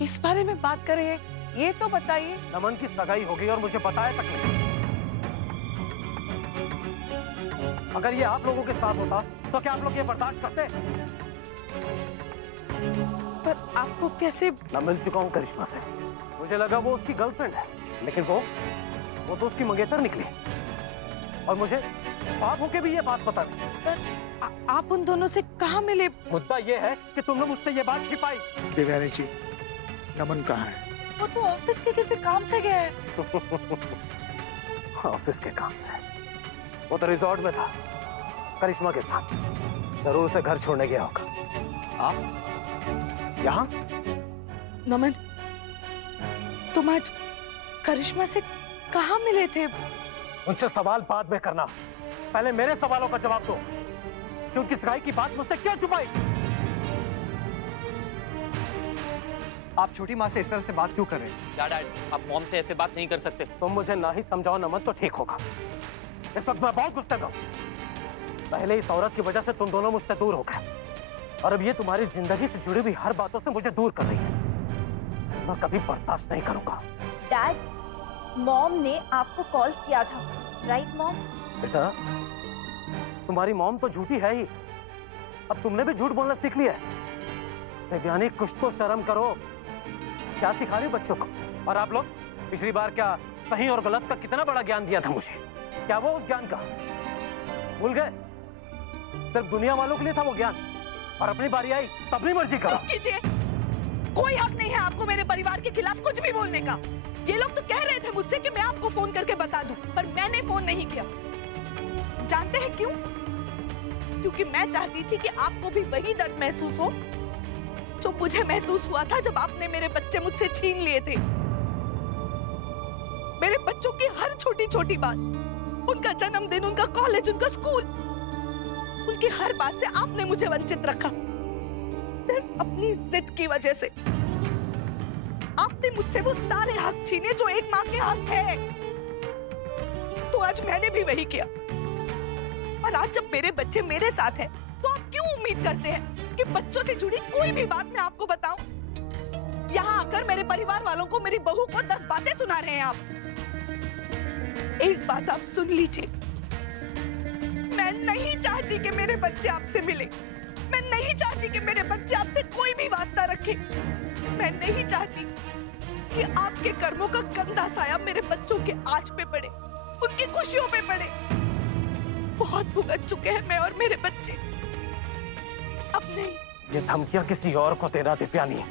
किस बारे में बात कर रहे हैं, ये तो बताइए। नमन की सगाई हो गई और मुझे बताया तक नहीं। अगर ये आप लोगों के साथ होता तो क्या आप लोग ये बर्दाश्त करते? पर आपको कैसे? मैं मिल चुका हूँ करिश्मा से। मुझे लगा वो उसकी गर्लफ्रेंड है, लेकिन वो तो उसकी मंगेतर निकली। और मुझे पाप होके भी ये बात पता नहीं। आप उन दोनों से कहाँ मिले? मुद्दा ये है कि तुमने मुझसे ये बात छिपाई। देवयानी जी, नमन कहाँ है? वो तो ऑफिस के किसी काम से गया है। ऑफिस के काम से? वो तो रिजॉर्ट में था करिश्मा के साथ। जरूर उसे घर छोड़ने गया होगा। आप यहाँ? नमन, तुम आज करिश्मा से कहाँ मिले थे? उनसे सवाल बाद में करना, पहले मेरे सवालों का जवाब दो। क्योंकि सगाई की बात मुझसे क्यों छुपाई? आप छोटी माँ से इस तरह से बात क्यों कर रहे हैं? डैड, आप मॉम से ऐसे बात नहीं कर सकते। तुम मुझे ना ही समझाओ नमन तो ठीक होगा। इस वक्त मैं बहुत गुस्से में हूं। पहले इस औरत की वजह से तुम दोनों मुझसे दूर हो गए, और अब ये तुम्हारी जिंदगी से जुड़ी हुई हर बातों से मुझे दूर कर रही है। मैं कभी बर्दाश्त नहीं करूंगा। डैड, मॉम ने आपको कॉल किया था, राइट मॉम? बेटा, तुम्हारी मॉम तो झूठी है ही। अब तुमने भी झूठ बोलना सीख लिया है। देवयानी, कुछ तो शर्म करो। क्या सिखा रही बच्चों को? और आप लोग पिछली बार क्या सही और गलत का कितना बड़ा ज्ञान दिया था मुझे? क्या वो उस ज्ञान का भूल गए? सिर्फ दुनिया वालों के लिए था वो ज्ञान, और अपनी बारी आई तब अपनी मर्जी करो। कीजिए, कोई हक नहीं है आपको मेरे परिवार के खिलाफ कुछ भी बोलने का। ये लोग तो कह रहे थे मुझसे कि मैं आपको फोन करके बता दूं, पर मैंने फोन नहीं किया। जानते हैं क्यों? क्योंकि मैं चाहती थी कि आपको भी वही दर्द महसूस हो जो मुझे महसूस हुआ था जब आपने मेरे बच्चे मुझसे छीन लिए थे। मेरे बच्चों की हर छोटी छोटी बात, उनका जन्मदिन, उनका कॉलेज, उनका स्कूल, उनकी हर बात से आपने मुझे वंचित रखा, सिर्फ अपनी जिद की वजह से। आपने मुझसे वो सारे हक छीने जो एक माँ के हक है। तो आज मैंने भी वही किया। और आज जब मेरे बच्चे मेरे साथ हैं, तो आप क्यों उम्मीद करते हैं कि बच्चों से जुड़ी कोई भी बात मैं आपको बताऊं? यहाँ आकर मेरे परिवार वालों को, मेरी बहू को 10 बातें सुना रहे हैं आप। एक बात आप सुन लीजिए, मैं नहीं चाहती कि मेरे बच्चे आपसे मिले। मैं नहीं चाहती कि मेरे बच्चे आपसे कोई भी वास्ता रखें। मैं नहीं चाहती कि आपके कर्मों का गंदा साया मेरे बच्चों के आज पे पड़े, उनकी खुशियों पे पड़े। बहुत भुगत चुके हैं मैं और मेरे बच्चे, अब नहीं। ये धमकियां किसी और को देना देवयानी,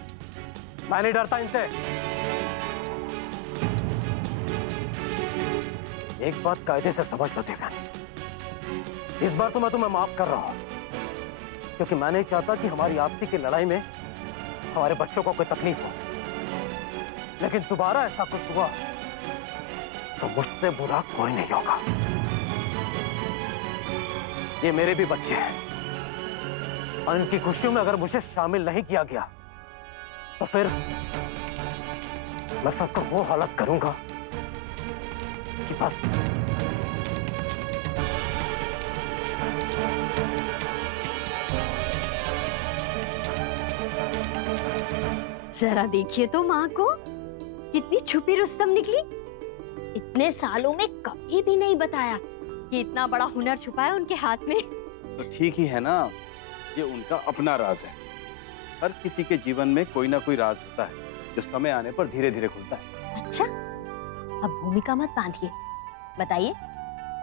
मैं नहीं डरता इनसे। एक बात कायदे से समझ लो देवयानी, इस बार तो मैं तुम्हें माफ कर रहा हूं, क्योंकि मैं नहीं चाहता कि हमारी आपसी की लड़ाई में हमारे बच्चों को कोई तकलीफ हो। लेकिन दोबारा ऐसा कुछ हुआ तो मुझसे बुरा कोई नहीं होगा। ये मेरे भी बच्चे हैं, और इनकी खुशियों में अगर मुझे शामिल नहीं किया गया तो फिर मैं सबको वो हालत करूंगा कि बस जरा देखिए तो माँ को, कितनी छुपी रुस्तम निकली। इतने सालों में कभी भी नहीं बताया कि इतना बड़ा हुनर छुपा है उनके हाथ में। तो ठीक ही है ना, ये उनका अपना राज है। हर किसी के जीवन में कोई ना कोई राज होता है जो समय आने पर धीरे धीरे खुलता है। अच्छा, अब भूमिका मत बांधिए, बताइए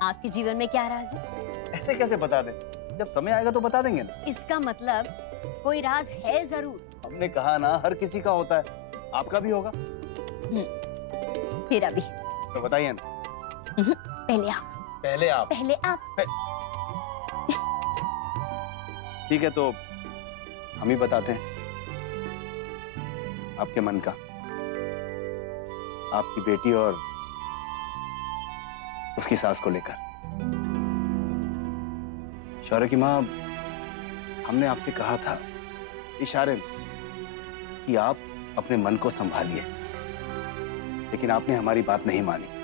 आपके जीवन में क्या राज है? ऐसे कैसे बता दें? जब समय आएगा तो बता देंगे ना। इसका मतलब कोई राज है जरूर। हमने कहा ना, हर किसी का होता है, आपका भी होगा। मेरा भी। तो बताइए ना। पहले आप। पहले आप। पहले आप। ठीक है, तो हम ही बताते हैं आपके मन का। आपकी बेटी और उसकी सास को लेकर। शौर्य की माँ, हमने आपसे कहा था इशारे में कि आप अपने मन को संभालिए, लेकिन आपने हमारी बात नहीं मानी।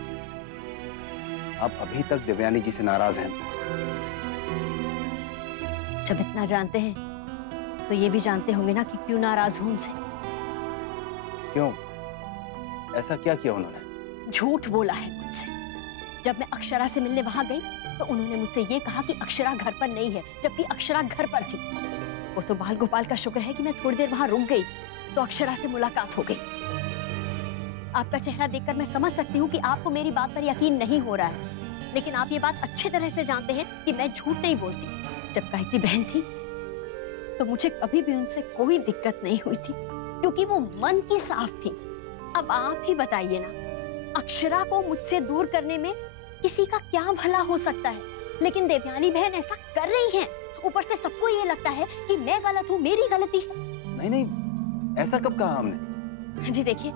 आप अभी तक देवयानी जी से नाराज हैं। जब इतना जानते हैं तो ये भी जानते होंगे ना कि क्यों नाराज हूं उनसे। क्यों? ऐसा क्या किया उन्होंने? झूठ बोला है मुझसे। जब मैं अक्षरा से मिलने वहां गई तो उन्होंने मुझसे ये कहा कि अक्षरा घर पर नहीं है, जबकि अक्षरा घर पर थी। वो तो बाल गोपाल का शुक्र है कि मैं थोड़ी देर वहां रुक गई तो अक्षरा से मुलाकात हो गई। आपका चेहरा देखकर मैं समझ सकती हूँ कि आपको मेरी बात पर यकीन नहीं हो रहा है, लेकिन आप ये बात अच्छे तरह से जानते हैं कि मैं झूठ नहीं बोलती। जब गायत्री बहन थी तो मुझे कभी भी उनसे कोई दिक्कत नहीं हुई थी, क्योंकि वो मन की साफ थी। अब आप ही बताइए ना, अक्षरा को मुझसे दूर करने में किसी का क्या भला हो सकता है, लेकिन देवयानी बहन ऐसा कर रही हैं। ऊपर से सबको ये लगता है कि मैं गलत हूँ, मेरी गलती है। नहीं नहीं, ऐसा कब कहा हमने? जी देखिए,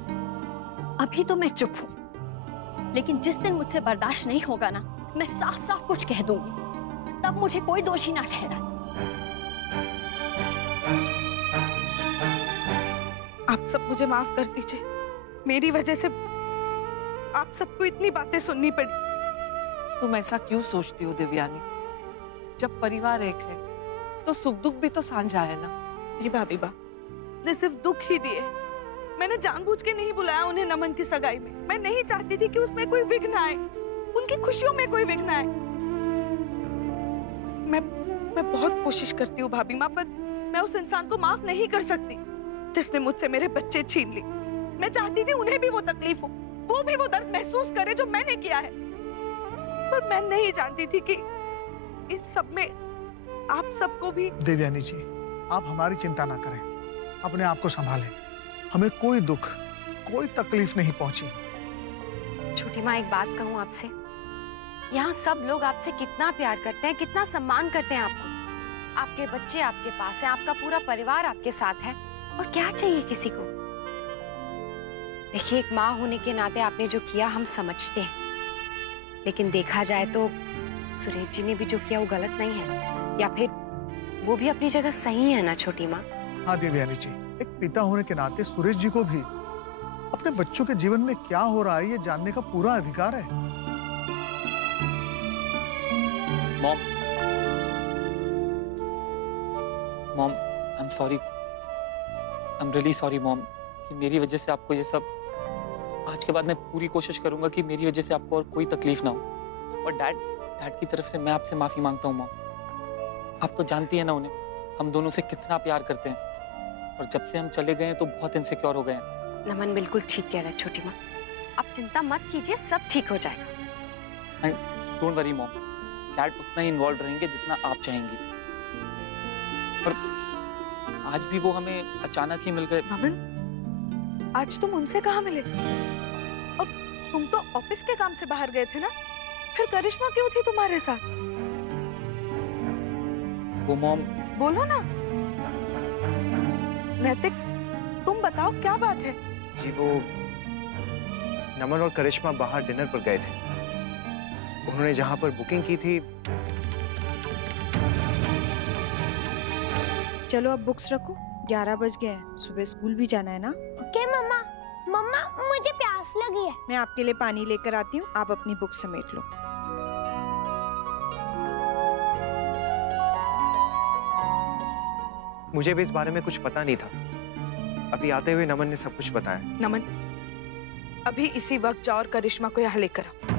अभी तो मैं चुप हूँ, लेकिन जिस दिन मुझसे बर्दाश्त नहीं होगा ना, मैं साफ साफ कुछ कह दूंगी, तब मुझे कोई दोषी ना ठहरा। आप सब मुझे माफ कर दीजिए, मेरी वजह से आप सबको इतनी बातें सुननी पड़ी। तुम ऐसा क्यों सोचती हो देवयानी? जब परिवार एक है तो सुख दुख भी तो साझा है ना। नहीं भाभी बा, उसने सिर्फ दुख ही दिए। मैंने जानबूझ के नहीं बुलाया उन्हें नमन की सगाई में। मैं नहीं चाहती थी कि उसमें कोई विघ्न आए, उनकी खुशियों में कोई विघ्न आए। मैं बहुत कोशिश करती हूँ भाभी माँ, पर मैं उस इंसान को माफ नहीं कर सकती जिसने मुझसे मेरे बच्चे छीन लिए। मैं चाहती थी उन्हें भी वो तकलीफ हो, वो भी वो दर्द महसूस करे जो मैंने किया है, पर मैं नहीं जानती थी कि इन सब में आप सबको भी। देवयानी जी, आप हमारी चिंता ना करें, अपने आप को संभालें। हमें कोई दुख, कोई तकलीफ नहीं पहुंची। छोटी माँ, एक बात कहूँ आपसे, यहाँ सब लोग आपसे कितना प्यार करते हैं, कितना सम्मान करते हैं आपको। आपके बच्चे आपके पास हैं, आपका पूरा परिवार आपके साथ है, और क्या चाहिए किसी को। देखिए, एक माँ होने के नाते आपने जो किया हम समझते हैं, लेकिन देखा जाए तो सुरेश जी ने भी जो किया वो गलत नहीं है, या फिर वो भी अपनी जगह सही है ना छोटी माँ? हाँ देवयानी जी, एक पिता होने के नाते सुरेश जी को भी अपने बच्चों के जीवन में क्या हो रहा है ये जानने का पूरा अधिकार है। Mom, I am sorry, I am really sorry mom, कि मेरी वजह से आपको ये सब। आज के बाद मैं पूरी कोशिश करूंगा कि मेरी वजह से आपको और कोई तकलीफ ना हो। और डैड की तरफ से मैं आपसे माफी मांगता हूँ मॉम। आप तो जानती है ना उन्हें, हम दोनों से कितना प्यार करते हैं, और जब से हम चले गए हैं तो बहुत इनसिक्योर हो गए हैं। नमन बिल्कुल ठीक कह रहा है छोटी माँ, आप चिंता मत कीजिए, सब ठीक हो जाएगा। And don't worry mom, dad उतना ही इन्वॉल्व रहेंगे जितना आप चाहेंगी। और आज भी वो हमें अचानक ही मिल गए। नमन, आज तुम उनसे कहाँ मिले? और तुम तो ऑफिस के काम से बाहर गए थे ना, फिर करिश्मा क्यों थी तुम्हारे साथ? वो मॉम, बोलो ना। नैतिक, तुम बताओ क्या बात है? जी वो नमन और करिश्मा बाहर डिनर पर गए थे। उन्होंने जहां पर बुकिंग की थी। चलो अब बुक्स रखो, 11 बज गए हैं, सुबह स्कूल भी जाना है ना। ओके मम्मा। मम्मा, मुझे प्यास लगी है। मैं आपके लिए पानी लेकर आती हूँ, आप अपनी बुक समेट लो। मुझे भी इस बारे में कुछ पता नहीं था, अभी आते हुए नमन ने सब कुछ बताया। नमन, अभी इसी वक्त जाओ और करिश्मा को यहाँ लेकर आओ।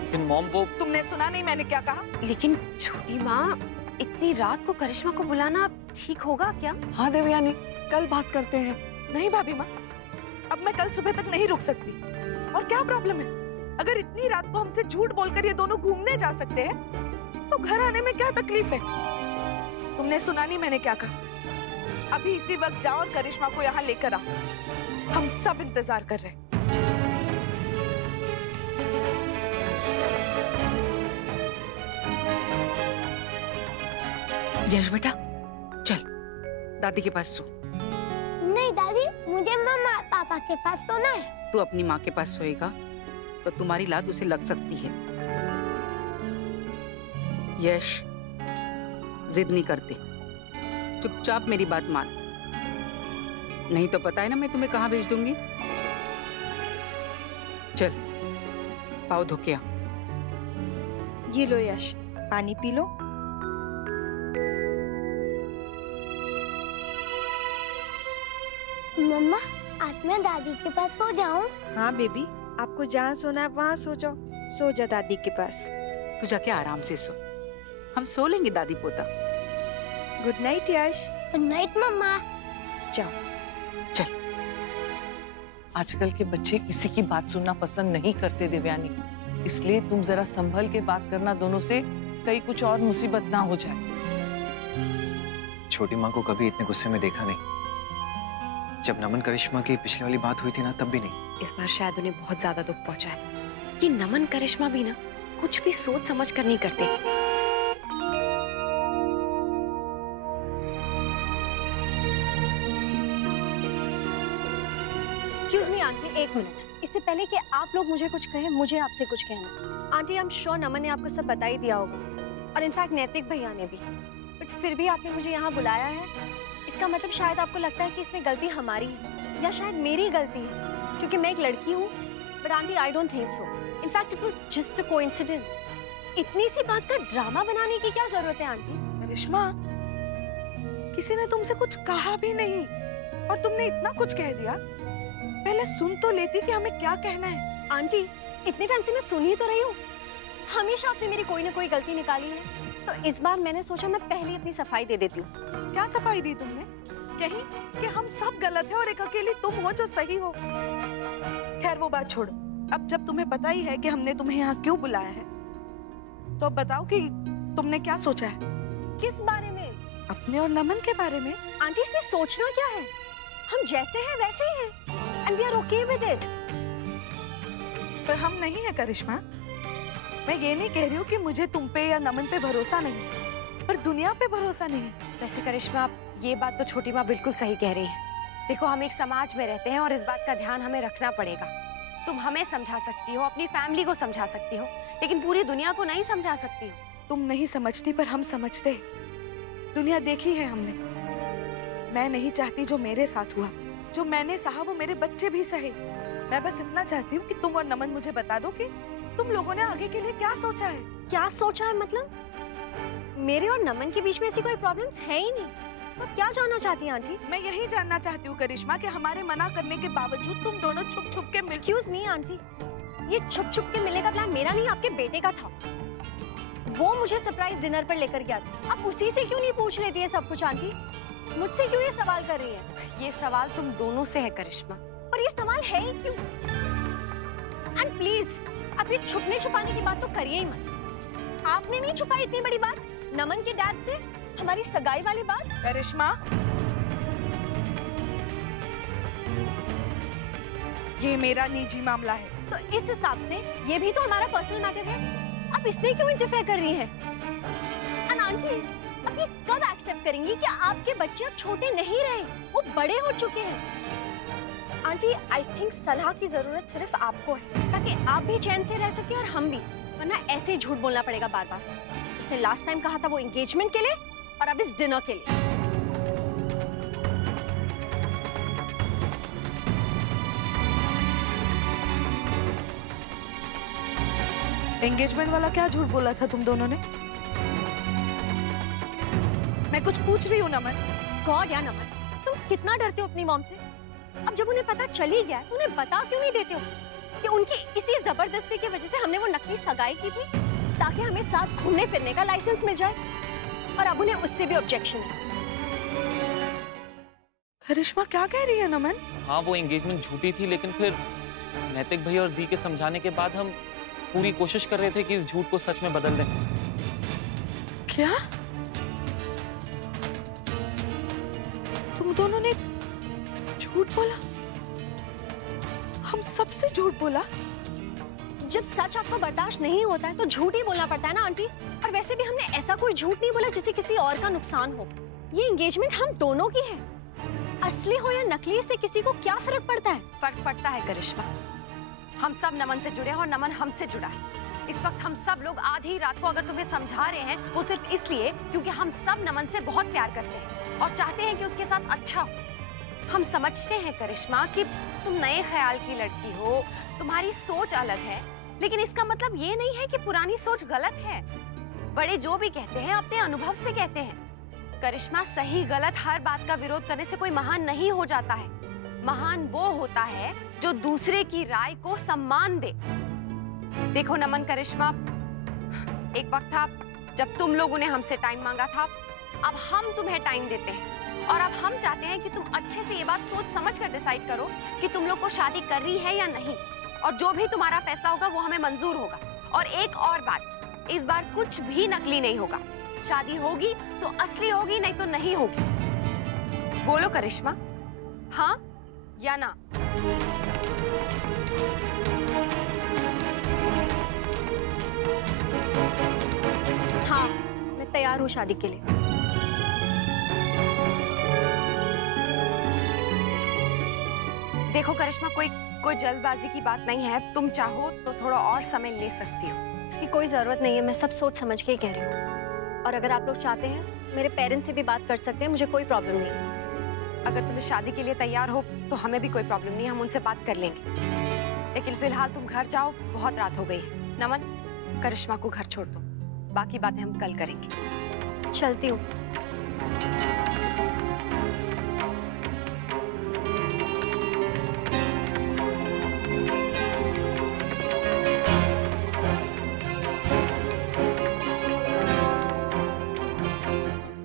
लेकिन मॉम, वो तुमने सुना नहीं मैंने क्या कहा? लेकिन छोटी माँ, इतनी रात को करिश्मा को बुलाना ठीक होगा क्या? हाँ देवयानी, कल बात करते हैं। नहीं भाभी माँ, अब मैं कल सुबह तक नहीं रुक सकती। और क्या प्रॉब्लम है? अगर इतनी रात को हमसे झूठ बोलकर ये दोनों घूमने जा सकते हैं, तो घर आने में क्या तकलीफ है? तुमने सुना नहीं मैंने क्या कहा? अभी इसी वक्त जाओ और करिश्मा को यहाँ लेकर आओ, हम सब इंतजार कर रहे हैं। यश बेटा, चल दादी के पास सो। नहीं दादी, मुझे मम्मा पापा के पास सोना है। तू अपनी माँ के पास सोएगा तो तुम्हारी लात उसे लग सकती है। यश, जिद नहीं करते, चुपचाप मेरी बात मान, नहीं तो पता है ना मैं तुम्हें कहाँ भेज दूंगी। चल पाँव धो के आ। ये लो यश, पानी पी लो। मम्मा आज मैं दादी के पास सो जाऊं? हाँ बेबी, आपको जहाँ सोना है वहाँ सो जाओ। सो जा दादी के पास। तू जाके आराम से सो, हम सो लेंगे दादी पोता। गुड नाइट यश। गुड नाइट मम्मा। जाओ। चल। आजकल के बच्चे किसी की बात सुनना पसंद नहीं करते देवयानी, इसलिए तुम जरा संभल के बात करना दोनों से, कहीं कुछ और मुसीबत ना हो जाए। छोटी माँ को कभी इतने गुस्से में देखा नहीं। जब नमन करिश्मा की पिछली वाली बात हुई थी ना, तब भी नहीं। इस बार शायद उन्हें बहुत ज्यादा दुख पहुंचा है। ये नमन करिश्मा भी ना कुछ भी सोच समझ कर नहीं करते। एक्सक्यूज मी आंटी, एक मिनट। इससे पहले कि आप लोग मुझे कुछ कहें, मुझे आपसे कुछ कहना। आंटी, आई एम श्योर नमन ने आपको सब बता ही दिया होगा, और इनफैक्ट नैतिक भैया ने भी। बट फिर भी आपने मुझे यहाँ बुलाया है, इसका मतलब शायद आपको लगता है कि इसमें गलती हमारी है, या शायद मेरी गलती है, क्योंकि मैं एक लड़की हूँ। But aunty, I don't think so. In fact it was just a coincidence. इतनी सी बात का ड्रामा बनाने की क्या जरूरत है आंटी? करिश्मा, किसी ने तुमसे कुछ कहा भी नहीं और तुमने इतना कुछ कह दिया। पहले सुन तो लेती कि हमें क्या कहना है। आंटी, इतने टाइम से मैं सुन ही तो रही हूँ। हमेशा आपने मेरी कोई ना कोई गलती निकाली है, तो इस बार मैंने सोचा मैं पहले अपनी सफाई दे देती हूँ। क्या सफाई दी तुमने? कहीं कि हम सब गलत है और एक अकेली तुम हो जो सही हो। खैर वो बात छोड़। अब जब तुम्हें पता ही है कि हमने तुम्हें यहाँ क्यों बुलाया है, तो अब बताओ कि तुमने क्या सोचा है। किस बारे में? अपने और नमन के बारे में। आंटी, इसमें सोचना क्या है? हम जैसे हैं वैसे ही हैं, and we are okay with it। पर हम नहीं है करिश्मा। मैं ये नहीं कह रही हूँ कि मुझे तुम पे या नमन पे भरोसा नहीं, पर दुनिया पे भरोसा नहीं है। वैसे करिश्मा, आप ये बात तो छोटी माँ बिल्कुल सही कह रही है। देखो, हम एक समाज में रहते हैं और इस बात का ध्यान हमें रखना पड़ेगा। तुम हमें समझा सकती हो, अपनी फैमिली को समझा सकती हो, लेकिन पूरी दुनिया को नहीं समझा सकती हो। तुम नहीं समझती, पर हम समझते। दुनिया देखी है हमने। मैं नहीं चाहती जो मेरे साथ हुआ, जो मैंने सहा वो मेरे बच्चे भी सहे। मैं बस इतना चाहती हूँ कि तुम और नमन मुझे बता दो कि तुम लोगों ने आगे के लिए क्या सोचा है। क्या सोचा है मतलब? मेरे और नमन के बीच में ऐसी कोई प्रॉब्लम्स है ही नहीं। तो क्या जानना चाहती हैं आंटी? मैं यही जानना चाहती हूँ करिश्मा कि हमारे मना करने के बावजूद तुम दोनों छुप छुप के एक्सक्यूज मी आंटी, ये छुप छुप के मिलने का प्लान मेरा नहीं, आपके बेटे का था। वो मुझे सरप्राइज डिनर पर लेकर गया था। आप उसी से क्यों नहीं पूछ लेती है सब कुछ आंटी? मुझसे क्यों ये सवाल कर रही है? ये सवाल तुम दोनों से है करिश्मा। पर ये सवाल है ही क्यों? एंड प्लीज, अब ये छुपने छुपाने की बात तो करिए ही मत। आपने नहीं छुपाई इतनी बड़ी बात, नमन के डैड से हमारी सगाई वाली बात। करिश्मा, ये मेरा निजी मामला है। तो इस हिसाब से ये भी तो हमारा पर्सनल मैटर है। आप इसमें क्यों इंटरफेयर कर रही हैं? एंड आंटी, अब ये कब एक्सेप्ट करेंगी कि आपके बच्चे अब छोटे नहीं रहे, वो बड़े हो चुके हैं? आंटी, आई थिंक सलाह की जरूरत सिर्फ आपको है, ताकि आप भी चैन से रह सके और हम भी, वरना ऐसे ही झूठ बोलना पड़ेगा बार बार। जैसे लास्ट टाइम कहा था वो एंगेजमेंट के लिए, और अब इस डिनर के लिए। एंगेजमेंट वाला क्या झूठ बोला था तुम दोनों ने? मैं कुछ पूछ रही हूँ नमन। गॉड या नमन, तुम कितना डरते हो अपनी मॉम से? अब जब उन्हें पता चल ही गया, उन्हें बता क्यों नहीं देते हो कि उनकी इसी जबरदस्ती की वजह से हमने वो नकली सगाई की थी, ताकि हमें साथ घूमने फिरने का लाइसेंस मिल जाए? और अब उन्हें उससे भी ऑब्जेक्शन है। करिश्मा क्या कह रही है नमन? हाँ, वो एंगेजमेंट झूठी थी, लेकिन फिर नैतिक भैया और दी के समझाने के बाद हम पूरी कोशिश कर रहे थे कि इस झूठ को सच में बदल दें। क्या? तुम दोनों ने झूठ बोला? हम सबसे झूठ बोला? जब सच आपको बर्दाश्त नहीं होता है तो झूठ ही बोलना पड़ता है ना आंटी। और वैसे भी हमने ऐसा कोई झूठ नहीं बोला जिससे किसी और का नुकसान हो। ये एंगेजमेंट हम दोनों की है, असली हो या नकली, इससे किसी को क्या फर्क पड़ता है? फर्क पड़ता है करिश्मा। हम सब नमन से जुड़े हैं और नमन हमसे जुड़ा है। इस वक्त हम सब लोग आधी रात को अगर तुम्हें समझा रहे हैं, वो सिर्फ इसलिए क्योंकि हम सब नमन से बहुत प्यार करते हैं और चाहते हैं कि उसके साथ अच्छा हो। हम समझते हैं करिश्मा कि तुम नए ख्याल की लड़की हो, तुम्हारी सोच अलग है, लेकिन इसका मतलब ये नहीं है कि पुरानी सोच गलत है। बड़े जो भी कहते हैं अपने अनुभव से कहते हैं। करिश्मा, सही गलत हर बात का विरोध करने से कोई महान नहीं हो जाता है। महान वो होता है जो दूसरे की राय को सम्मान दे। देखो नमन, करिश्मा, एक वक्त था जब तुम लोगों ने हमसे टाइम मांगा था, अब हम तुम्हें टाइम देते हैं और अब हम चाहते हैं कि तुम अच्छे से ये बात सोच समझ कर डिसाइड करो कि तुम लोग को शादी करनी है या नहीं, और जो भी तुम्हारा फैसला होगा वो हमें मंजूर होगा। और एक और बात, इस बार कुछ भी नकली नहीं होगा। शादी होगी तो असली होगी, नहीं तो नहीं होगी। बोलो करिश्मा, हाँ या ना? हाँ, मैं तैयार हूँ शादी के लिए। देखो करिश्मा, कोई जल्दबाजी की बात नहीं है। तुम चाहो तो थोड़ा और समय ले सकती हो। उसकी कोई जरूरत नहीं है, मैं सब सोच समझ के ही कह रही हूँ। और अगर आप लोग चाहते हैं, मेरे पेरेंट्स से भी बात कर सकते हैं, मुझे कोई प्रॉब्लम नहीं है। अगर तुम्हें शादी के लिए तैयार हो तो हमें भी कोई प्रॉब्लम नहीं है, हम उनसे बात कर लेंगे। लेकिन फिलहाल तुम घर जाओ, बहुत रात हो गई है। नमन, करिश्मा को घर छोड़ दो, बाकी बातें हम कल करेंगे। चलती हूँ।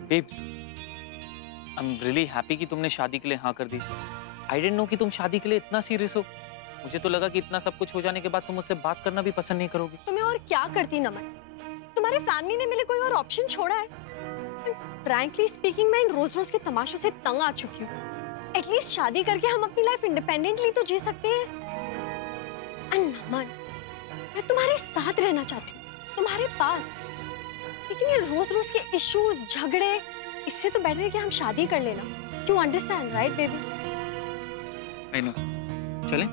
Babes, I'm really happy कि तुमने शादी के लिए हाँ कर दी। I didn't know कि तुम शादी के लिए इतना सीरियस हो। मुझे तो लगा कि इतना सब कुछ हो जाने के बाद तुम मुझसे बात करना भी पसंद नहीं करोगी। तुम्हें और क्या करती नमन? तुम्हारी फैमिली ने मेरे कोई और ऑप्शन छोड़ा है? फ्रैंकली स्पीकिंग, मैं इन रोज रोज के तमाशों से तंग आ चुकी हूँ। एटलीस्ट शादी करके हम अपनी लाइफ इंडिपेंडेंटली तो जी सकते हैं। एंड नमन, मैं तुम्हारे साथ रहना चाहती हूँ, तुम्हारे पास। लेकिन ये रोज रोज के इश्यूज, झगड़े, इससे तो बेटर है कि हम शादी कर लेना। You understand right baby? I know. चलें?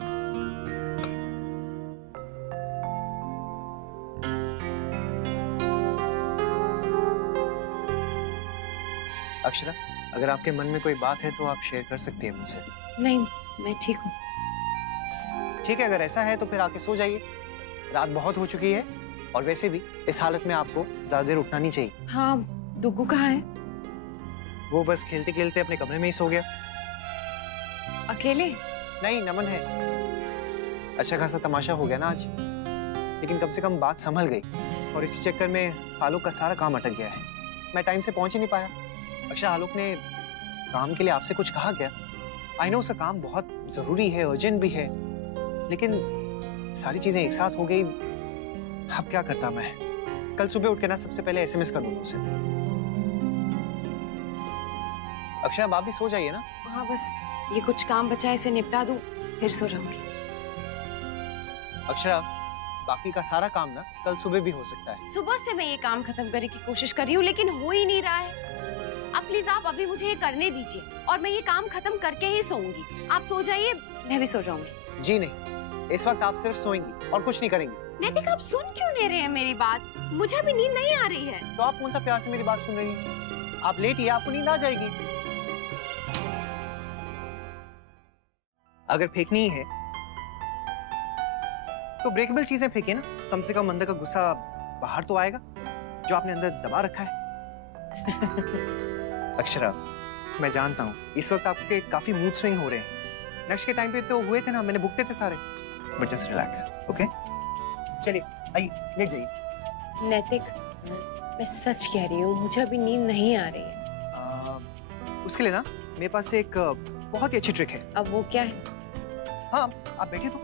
अक्षरा, अगर आपके मन में कोई बात है तो आप शेयर कर सकती हैं मुझसे। नहीं, मैं ठीक हूँ। ठीक है, अगर ऐसा है तो फिर आके सो जाइए। रात बहुत हो चुकी है और वैसे भी इस हालत में आपको ज्यादा देर उठना नहीं चाहिए। हाँ, डुग्गू कहाँ है? वो बस खेलते खेलते अपने कमरे में ही सो गया। अकेले? नहीं, नमन है। अच्छा खासा तमाशा हो गया ना आज, लेकिन कम से कम बात संभल गई और इस चक्कर में आलोक का सारा काम अटक गया है। मैं टाइम से पहुंच ही नहीं पाया। अच्छा, आलोक ने काम के लिए आपसे कुछ कहा क्या? आई नो उसका काम बहुत जरूरी है, अर्जेंट भी है, लेकिन सारी चीजें एक साथ हो गई। अब क्या करता मैं? कल सुबह उठ के ना सबसे पहले एसएमएस कर दूंगा उसे। अक्षय, आप भी सो जाइए ना। हाँ, बस ये कुछ काम बचा है, इसे निपटा दूं, फिर सो जाऊंगी। अक्षरा, बाकी का सारा काम ना कल सुबह भी हो सकता है। सुबह से मैं ये काम खत्म करने की कोशिश कर रही हूँ, लेकिन हो ही नहीं रहा है। अब प्लीज आप अभी मुझे ये करने दीजिए और मैं ये काम खत्म करके ही सोऊंगी। आप सो जाइए, मैं भी सो जाऊंगी। जी नहीं, इस वक्त आप सिर्फ सोएंगी और कुछ नहीं करेंगी। नैतिक, आप सुन क्यों ले रहे हैं मेरी बात? मुझे अभी नींद नहीं आ रही है। तो आप कौन सा प्यार से मेरी बात सुन रही हैं? आप लेटिए, आपको नींद आ जाएगी। अगर फेंकनी है तो ब्रेकेबल चीजें फेंकिए ना, कम से कम अंदर का गुस्सा बाहर तो आएगा जो आपने अंदर दबा रखा है। अक्षरा, मैं जानता हूँ इस वक्त आपके काफी मूड स्विंग हो रहे हैं। नेक्स्ट के टाइम पे तो हुए थे ना, मैंने भुगते थे सारे। But just relax, okay? चलिए, आइए, लेट जाइए। नैतिक, मैं सच कह रही हूँ, मुझे अभी नींद नहीं आ रही है। उसके लिए ना मेरे पास एक बहुत ही अच्छी ट्रिक है। अब वो क्या है? हाँ, आप बैठिए तो।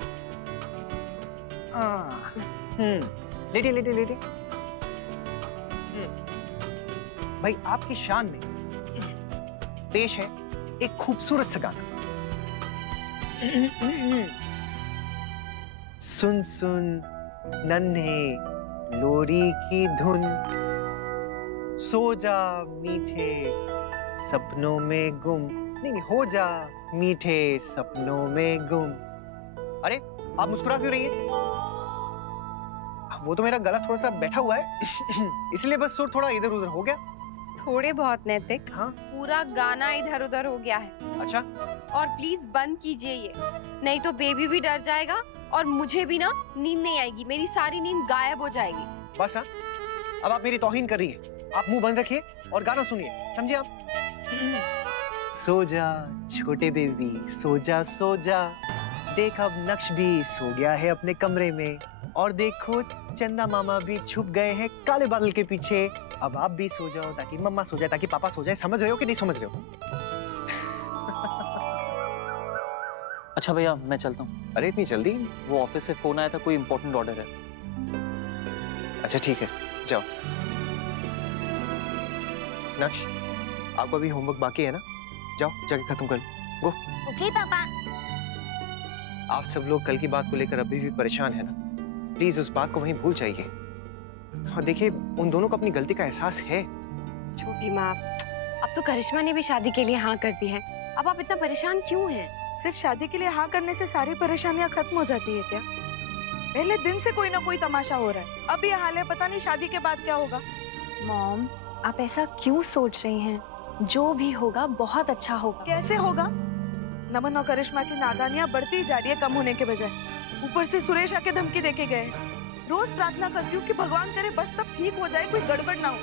लेटिए लेटिए लेटिए। भाई, आपकी शान में पेश है एक खूबसूरत सा गाना। सुन सुन नन्हे लोरी की धुन, सो जा मीठे सपनों में गुम। नहीं, हो जा मीठे सपनों में गुम। अरे, आप मुस्कुरा क्यों रही हैं? वो तो मेरा गला थोड़ा सा बैठा हुआ है इसलिए बस सुर थोड़ा इधर उधर हो गया। थोड़े बहुत नैतिक। हाँ? पूरा गाना इधर उधर हो गया है। अच्छा? और प्लीज बंद कीजिए ये, नहीं तो बेबी भी डर जाएगा और मुझे भी ना नींद नहीं आएगी, मेरी सारी नींद गायब हो जाएगी। बस हाँ, अब आप मेरी तौहीन कर रही है। आप मुंह बंद रखिए और गाना सुनिए, समझे आप? सो जा छोटे बेबी, सो जा सो जा। देख अब नक्श भी सो गया है अपने कमरे में, और देखो चंदा मामा भी छुप गए हैं काले बादल के पीछे। अब आप भी सो जाओ ताकि मम्मा सो जाए, ताकि पापा सो जाए। समझ रहे हो कि नहीं समझ रहे हो? अच्छा भैया मैं चलता हूँ। अरे इतनी जल्दी? वो ऑफिस से फोन आया था, कोई इम्पोर्टेंट ऑर्डर है। अच्छा ठीक है, जाओ। नक्श, आपको अभी होमवर्क बाकी है ना? जाओ जाके खत्म कर लो। गो। ओके पापा। आप सब लोग कल की बात को लेकर अभी भी परेशान है ना? प्लीज उस बात को वहीं भूल जाइए। और देखिए, उन दोनों को अपनी गलती का एहसास है। छोटी माँ, अब तो करिश्मा ने भी शादी के लिए हाँ कर दी है। अब आप इतना परेशान क्यों हैं? सिर्फ शादी के लिए हाँ करने से सारी परेशानियां खत्म हो जाती है क्या? पहले दिन से कोई ना कोई तमाशा हो रहा है। अब ये हाल है, पता नहीं शादी के बाद क्या होगा। मॉम, आप ऐसा क्यों सोच रही हैं? जो भी होगा बहुत अच्छा होगा। कैसे होगा? नमन और करिश्मा की नादानियां बढ़ती ही जा रही है, कम होने के बजाय। ऊपर से सुरेश आके धमकी देके गए। रोज प्रार्थना करती हूँ कि भगवान करे बस सब ठीक हो जाए, कोई गड़बड़ ना हो।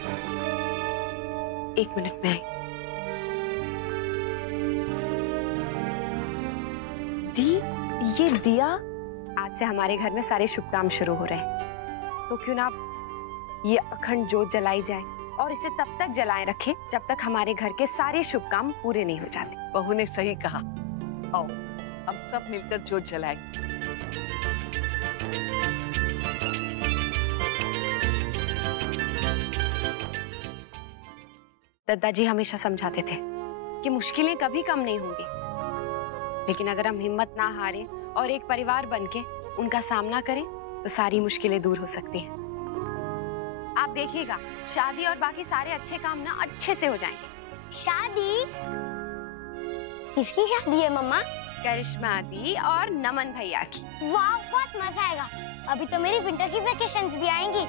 1 मिनट में आई। दी, ये दिया? आज से हमारे घर में सारे शुभ काम शुरू हो रहे हैं, तो क्यों ना ये अखंड जोत जलाई जाए, और इसे तब तक जलाए रखें जब तक हमारे घर के सारे शुभ काम पूरे नहीं हो जाते। बहू ने सही कहा। आओ हम सब मिलकर जोत जलाएं। दादाजी हमेशा समझाते थे कि मुश्किलें कभी कम नहीं होंगी, लेकिन अगर हम हिम्मत ना हारें और एक परिवार बनके उनका सामना करें तो सारी मुश्किलें दूर हो सकती हैं। आप देखिएगा, शादी और बाकी सारे अच्छे काम ना अच्छे से हो जाएंगे। शादी? किसकी शादी है मम्मा? करिश्मा दी और नमन भैया की। वाह, बहुत मजा आएगा। अभी तो मेरी विंटर की वेकेशंस भी आएंगी।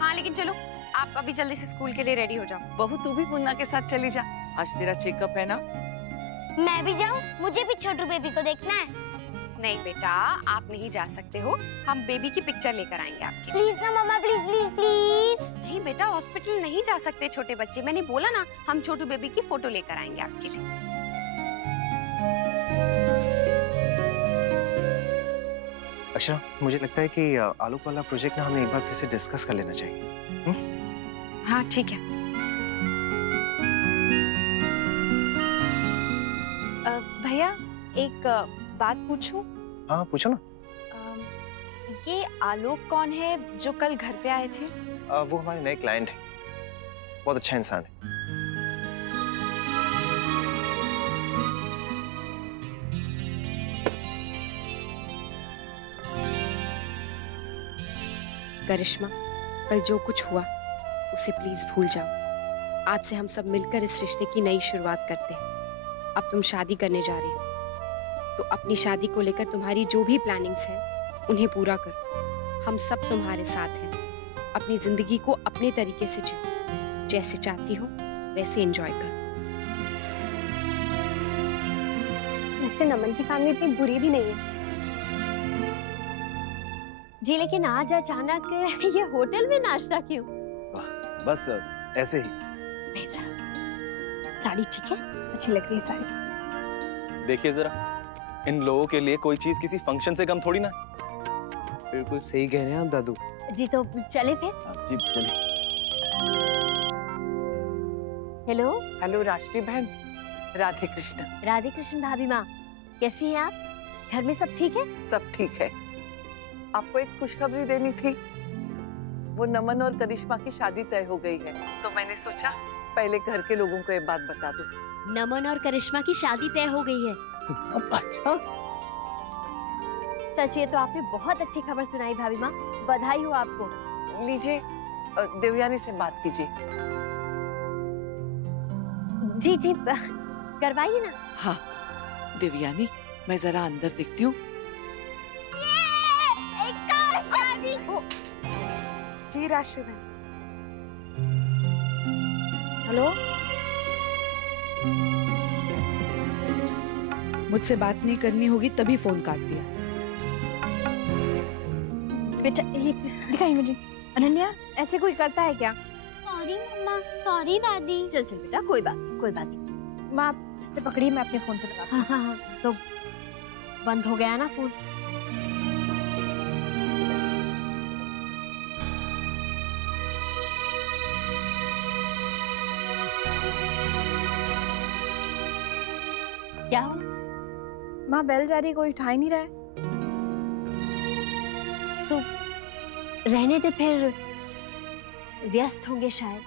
हाँ, लेकिन चलो आप अभी जल्दी से स्कूल के लिए रेडी हो जाओ। बहू तू भी मुन्ना के साथ चली जा। आज तेरा चेकअप है ना? मैं भी जाऊं? मुझे भी छोटू बेबी को देखना है। नहीं बेटा, आप नहीं जा सकते हो। हम बेबी की पिक्चर लेकर आएंगे आपके। प्लीज ना मम्मा, प्लीज प्लीज प्लीज। नहीं बेटा, हॉस्पिटल नहीं जा सकते छोटे बच्चे। मैंने बोला ना, हम छोटू बेबी की फोटो लेकर आएंगे आपके लिए। अच्छा, मुझे लगता है कि आलोक वाला प्रोजेक्ट ना हमें एक बार फिर से डिस्कस कर लेना चाहिए। हाँ ठीक है। भैया, एक बात पूछूं? हाँ पूछो ना। ये आलोक कौन है जो कल घर पे आए थे? वो हमारे नए क्लाइंट हैं। बहुत अच्छा इंसान है। करिश्मा, कल जो कुछ हुआ उसे प्लीज भूल जाओ। आज से हम सब मिलकर इस रिश्ते की नई शुरुआत करते हैं। अब तुम शादी करने जा रही हो, तो अपनी शादी को लेकर तुम्हारी जो भी प्लानिंग्स हैं उन्हें पूरा करो। हम सब तुम्हारे साथ हैं। अपनी जिंदगी को अपने तरीके से जियो, जैसे चाहती हो वैसे एंजॉय करो। वैसे नमन की फैमिली इतनी बुरी भी नहीं है जी, लेकिन आज अचानक ये होटल में नाश्ता क्यों? बस ऐसे ही। साड़ी ठीक है? अच्छी लग रही है साड़ी। देखिए जरा, इन लोगों के लिए कोई चीज किसी फंक्शन से कम थोड़ी ना। बिल्कुल सही कह रहे हैं आप दादू जी। तो चले फिर? जी चलिए। हेलो हेलो राष्ट्री बहन, राधे कृष्ण। राधे कृष्ण भाभी माँ, कैसी हैं आप? घर में सब ठीक है? सब ठीक है। आपको एक खुशखबरी देनी थी। वो नमन और करिश्मा की शादी तय हो गई है, तो मैंने सोचा पहले घर के लोगों को ये बात बता दूं। नमन और करिश्मा की शादी तय हो गई है? अच्छा, सच, ये तो आपने बहुत अच्छी खबर सुनाई भाभी माँ, बधाई हो आपको। लीजिए, देवयानी से बात कीजिए। जी जी, करवाइए ना। हाँ देवयानी, मैं जरा अंदर देखती हूँ। जी राष्ट्री बहन। हेलो, मुझसे बात नहीं करनी होगी तभी फोन काट दिया। बेटा ये दिखाई मुझे। अनन्या, ऐसे कोई करता है क्या? सॉरी मम्मा, सॉरी दादी। चल चल बेटा, कोई बात नहीं, कोई बात नहीं। माँ इससे पकड़िए, मैं अपने फोन से लगाती हूँ। हाँ, तो बंद हो गया ना फोन? क्या हो? माँ बेल जा रही, कोई उठा ही नहीं रहा है। तो रहने दे, फिर व्यस्त होंगे शायद।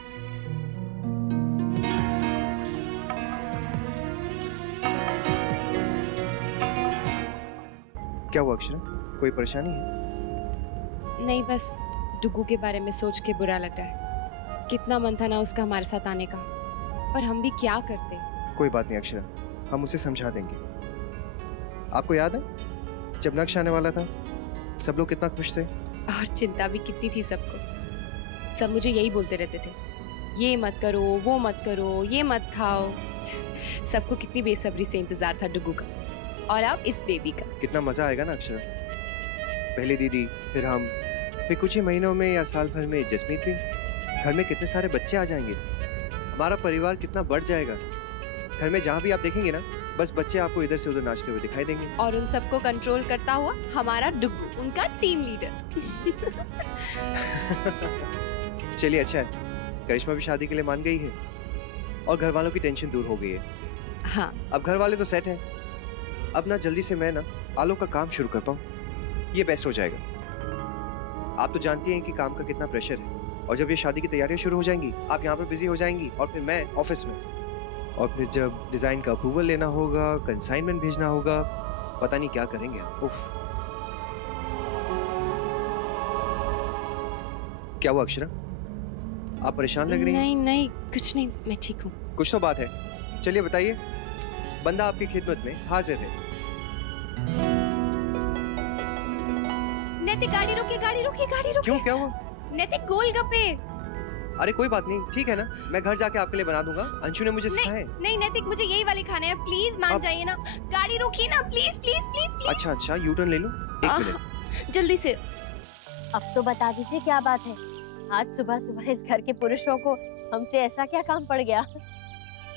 क्या हुआ अक्षरा, कोई परेशानी है? नहीं, बस डुगू के बारे में सोच के बुरा लग रहा है। कितना मन था ना उसका हमारे साथ आने का, पर हम भी क्या करते। कोई बात नहीं अक्षरा, हम उसे समझा देंगे। आपको याद है जब नक्श आने वाला था, सब लोग कितना खुश थे और चिंता भी कितनी थी सबको। सब मुझे यही बोलते रहते थे, ये मत करो, वो मत करो, ये मत खाओ। सबको कितनी बेसब्री से इंतजार था डुगू का, और अब इस बेबी का। कितना मजा आएगा ना अक्षरा। पहले दीदी, फिर हम, फिर कुछ ही महीनों में या साल भर में जसमीत भी। घर में कितने सारे बच्चे आ जाएंगे, हमारा परिवार कितना बढ़ जाएगा। घर में जहाँ भी आप देखेंगे ना, बस बच्चे आपको इधर से उधर नाचते हुए दिखाई देंगे। और उन सबको कंट्रोल करता हुआ हमारा डुगू, उनका टीम लीडर। चलिए अच्छा है, करिश्मा भी शादी के लिए मान गई है और घर वालों की टेंशन दूर हो गई है। हाँ, अब घर वाले तो सेट हैं। अब ना जल्दी से मैं ना आलोक का काम शुरू कर पाऊँ, ये बेस्ट हो जाएगा। आप तो जानती हैं कि काम का कितना प्रेशर है, और जब ये शादी की तैयारियां शुरू हो जाएंगी, आप यहाँ पर बिजी हो जाएंगी और फिर मैं ऑफिस में, और फिर जब डिजाइन का अप्रूवल लेना होगा, कंसाइनमेंट भेजना होगा, पता नहीं क्या करेंगे आप। उफ। क्या हुआ अक्षरा, आप परेशान लग रही हैं? नहीं नहीं, कुछ नहीं, मैं ठीक हूँ। कुछ तो बात है, चलिए बताइए। बंदा आपकी खिदमत में हाजिर है। नैतिक गाड़ी रोकी, गाड़ी रोकी, गाड़ी रोकी। क्यों, क्या हुआ? नैतिक गोलगप्पे। अरे कोई बात नहीं, ठीक है ना, मैं घर जाके आपके लिए बना दूंगा। अंशु ने मुझे सिखाया है। नहीं नैतिक, मुझे यही वाले खाने हैं, प्लीज मान जाइए ना। गाड़ी रोकिए ना, प्लीज प्लीज प्लीज प्लीज। अच्छा अच्छा, यू टर्न ले लो, एक मिनट जल्दी से। अब तो बता दीजिए क्या बात है, आज सुबह सुबह इस घर के पुरुषों को हमसे ऐसा क्या काम पड़ गया?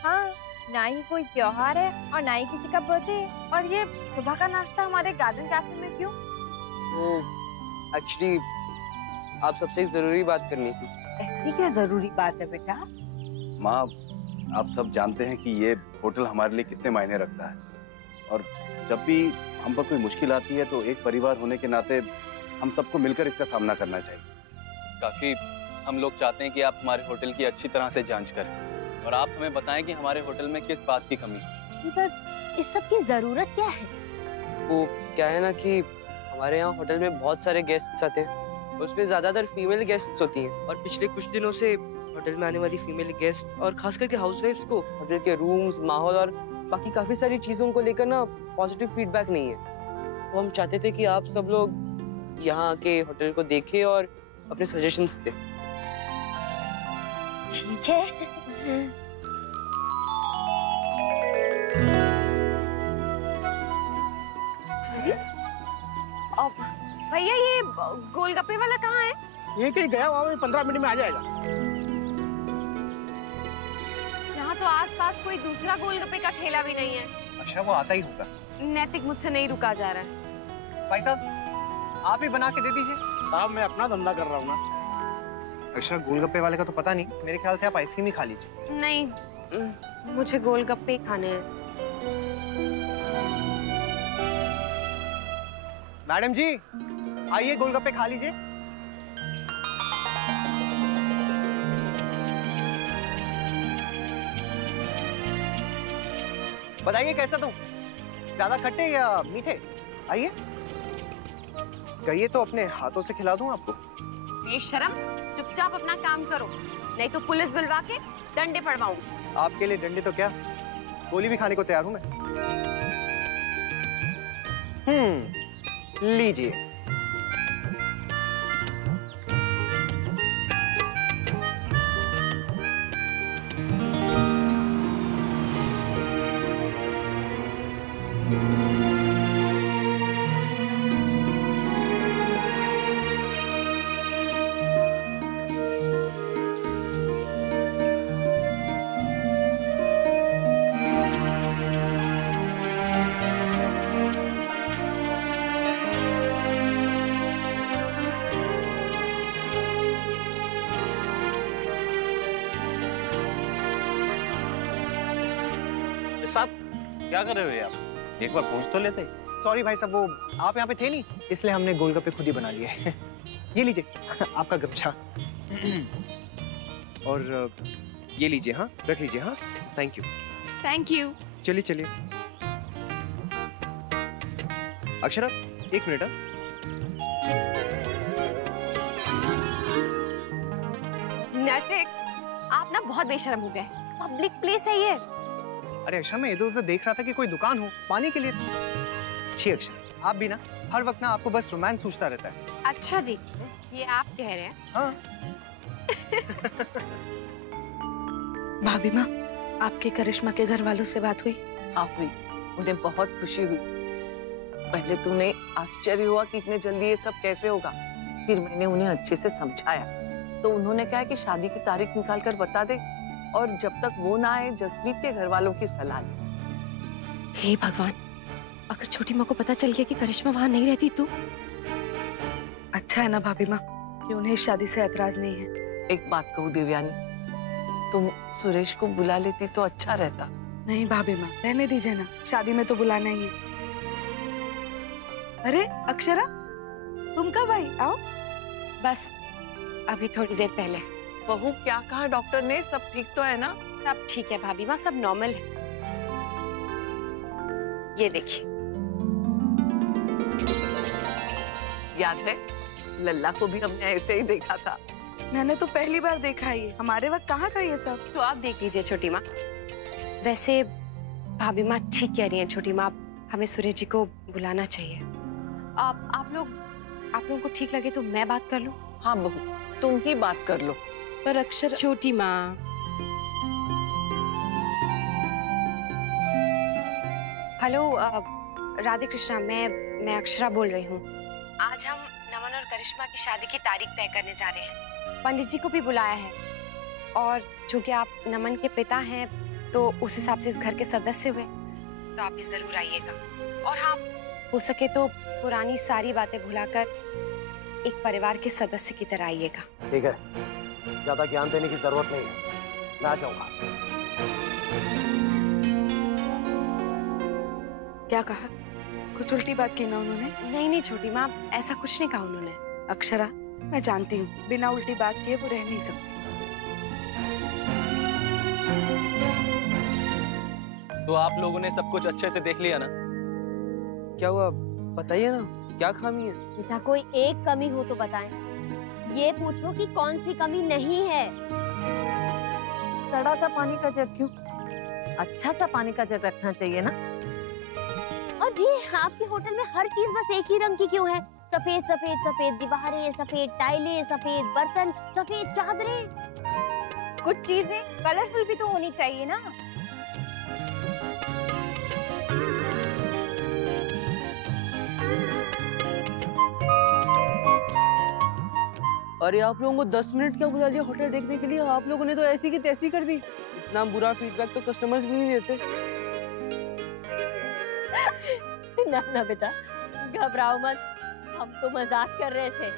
हाँ, ना ही कोई त्योहार है और ना ही किसी का बर्थडे, और ये सुबह का नाश्ता हमारे गार्डन कैफे में क्यों? एक्चुअली आप सबसे एक जरूरी बात करनी थी। ऐसी क्या जरूरी बात है बेटा? माँ, आप सब जानते हैं कि ये होटल हमारे लिए कितने मायने रखता है, और जब भी हम पर कोई मुश्किल आती है तो एक परिवार होने के नाते हम सबको मिलकर इसका सामना करना चाहिए। काकी, हम लोग चाहते हैं कि आप हमारे होटल की अच्छी तरह से जांच करें और आप हमें बताएं कि हमारे होटल में किस बात की कमी है। पर इस सब की जरूरत क्या है? वो क्या है ना कि हमारे यहाँ होटल में बहुत सारे गेस्ट्स आते हैं, उसमें ज्यादातर फीमेल गेस्ट्स होती हैं, और पिछले कुछ दिनों से होटल में आने वाली फीमेल गेस्ट और खास करके हाउसवाइफ्स को होटल के रूम्स, माहौल और बाकी काफी सारी चीजों को लेकर ना पॉजिटिव फीडबैक नहीं है। तो हम चाहते थे कि आप सब लोग यहाँ के होटल को देखें और अपने सजेशंस दें। ठीक है। भैया ये गोलगप्पे वाला कहाँ है? ये कहीं गया हुआ, 15 मिनट में आ जाएगा। यहाँ तो आसपास कोई दूसरा गोलगप्पे का ठेला भी नहीं है। अच्छा, वो आता ही होगा। नैतिक मुझसे नहीं रुका जा रहा है। भाई साहब, आप ही बना के दे दीजिए। साहब, मैं अपना धंधा कर रहा हूँ ना। अच्छा, गोलगप्पे वाले का तो पता नहीं, मेरे ख्याल से आप आइसक्रीम ही खा लीजिए। नहीं, मुझे गोलगप्पे ही खाने हैं। मैडम जी, आइए गोलगप्पे खा लीजिए। बताइए कैसा दूं? ज्यादा खट्टे या मीठे? आइए, कहिए तो अपने हाथों से खिला दूं आपको। बेशरम, चुपचाप अपना काम करो, नहीं तो पुलिस बुलवा के डंडे पड़वाऊं। आपके लिए डंडे तो क्या, गोली भी खाने को तैयार हूं मैं। लीजिए। साथ क्या कर रहे हो आप? एक बार पूछ तो लेते। सॉरी भाई साहब, वो आप यहाँ पे थे नहीं, इसलिए हमने गोलगप्पे खुद ही बना लिए। ये लीजिए आपका गमछा। और ये लीजिए, हाँ रख लीजिए। हाँ थैंक यू। Thank you. चलिए चलिए। अक्षरा एक मिनट। नैतिक, आप ना बहुत बेशर्म हो गए। पब्लिक प्लेस है ये। अरे अक्षरा, मैं इधर उधर देख रहा था कि कोई दुकान हो पानी के लिए। छी अक्षरा, आप भी ना हर वक्त ना आपको बस रोमांस सूझता रहता है। अच्छा जी, ये आप कह रहे हैं? हाँ। भाभी माँ, आपके करिश्मा के घर वालों से बात हुई? हाँ हुई, उन्हें बहुत खुशी हुई। पहले तुम्हें आश्चर्य हुआ कि इतने जल्दी ये सब कैसे होगा, फिर मैंने उन्हें अच्छे से समझाया तो उन्होंने कहा कि शादी की तारीख निकाल कर बता दे, और जब तक वो ना आए जसमीत के घर वालों की सलाह ले। हे भगवान, अगर छोटी माँ को पता चल गया कि करिश्मा वहाँ नहीं रहती तो? अच्छा है ना भाभी माँ कि उन्हें इस शादी से एतराज नहीं है। एक बात कहूँ देवयानी, तुम सुरेश को बुला लेती तो अच्छा रहता। नहीं भाभी माँ, रहने दीजिए ना, शादी में तो बुलाना ही है। अरे अक्षरा, तुम कब आई? आओ। बस अभी थोड़ी देर पहले। बहू, क्या कहा डॉक्टर ने? सब ठीक तो है ना? सब ठीक है भाभी माँ, सब नॉर्मल है। ये देखिए। याद है, लल्ला को भी हमने ऐसे ही देखा था। मैंने तो पहली बार देखा ये, हमारे वक्त कहाँ था ये सब? तो आप देख लीजिए छोटी माँ। वैसे भाभी माँ ठीक कह रही हैं छोटी माँ, हमें सुरेश जी को बुलाना चाहिए। आप लोगों को ठीक लगे तो मैं बात कर लूं? हाँ बहू, तुम ही बात कर लो। पर अक्षर। छोटी माँ, हेलो राधे कृष्णा, मैं अक्षरा बोल रही हूँ। आज हम नमन और करिश्मा की शादी की तारीख तय करने जा रहे हैं। पंडित जी को भी बुलाया है, और चूंकि आप नमन के पिता हैं तो उस हिसाब से इस घर के सदस्य हुए, तो आप भी जरूर आइएगा। और हाँ, हो सके तो पुरानी सारी बातें भुलाकर एक परिवार के सदस्य की तरह आइएगा। ठीक है, ज्यादा ज्ञान देने की जरूरत नहीं है, मैं आ जाऊंगा। क्या कहा? कुछ उल्टी बात की ना उन्होंने? नहीं छोटी माँ, ऐसा कुछ नहीं कहा उन्होंने। अक्षरा, मैं जानती हूँ बिना उल्टी बात किए वो रह नहीं सकती। तो आप लोगों ने सब कुछ अच्छे से देख लिया ना? क्या हुआ बताइए ना, क्या खामी है? बेटा, कोई एक कमी हो तो बताएं। ये पूछो कि कौन सी कमी नहीं है। सड़ा सा पानी का जग क्यों? अच्छा सा पानी का जग रखना चाहिए ना। और जी, आपके होटल में हर चीज बस एक ही रंग की क्यों है? सफेद सफेद सफेद दीवारें, सफेद टाइलें, सफेद बर्तन, सफेद चादरें। कुछ चीजें कलरफुल भी तो होनी चाहिए ना। अरे आप लोगों को 10 मिनट क्या बुला लिया होटल देखने के लिए? आप लोगों ने तो ऐसी की तैसी कर दी। इतना बुरा फीडबैक तो कस्टमर्स भी नहीं देते। ना ना बेटा, घबराओ मत, हम तो मजाक कर रहे थे।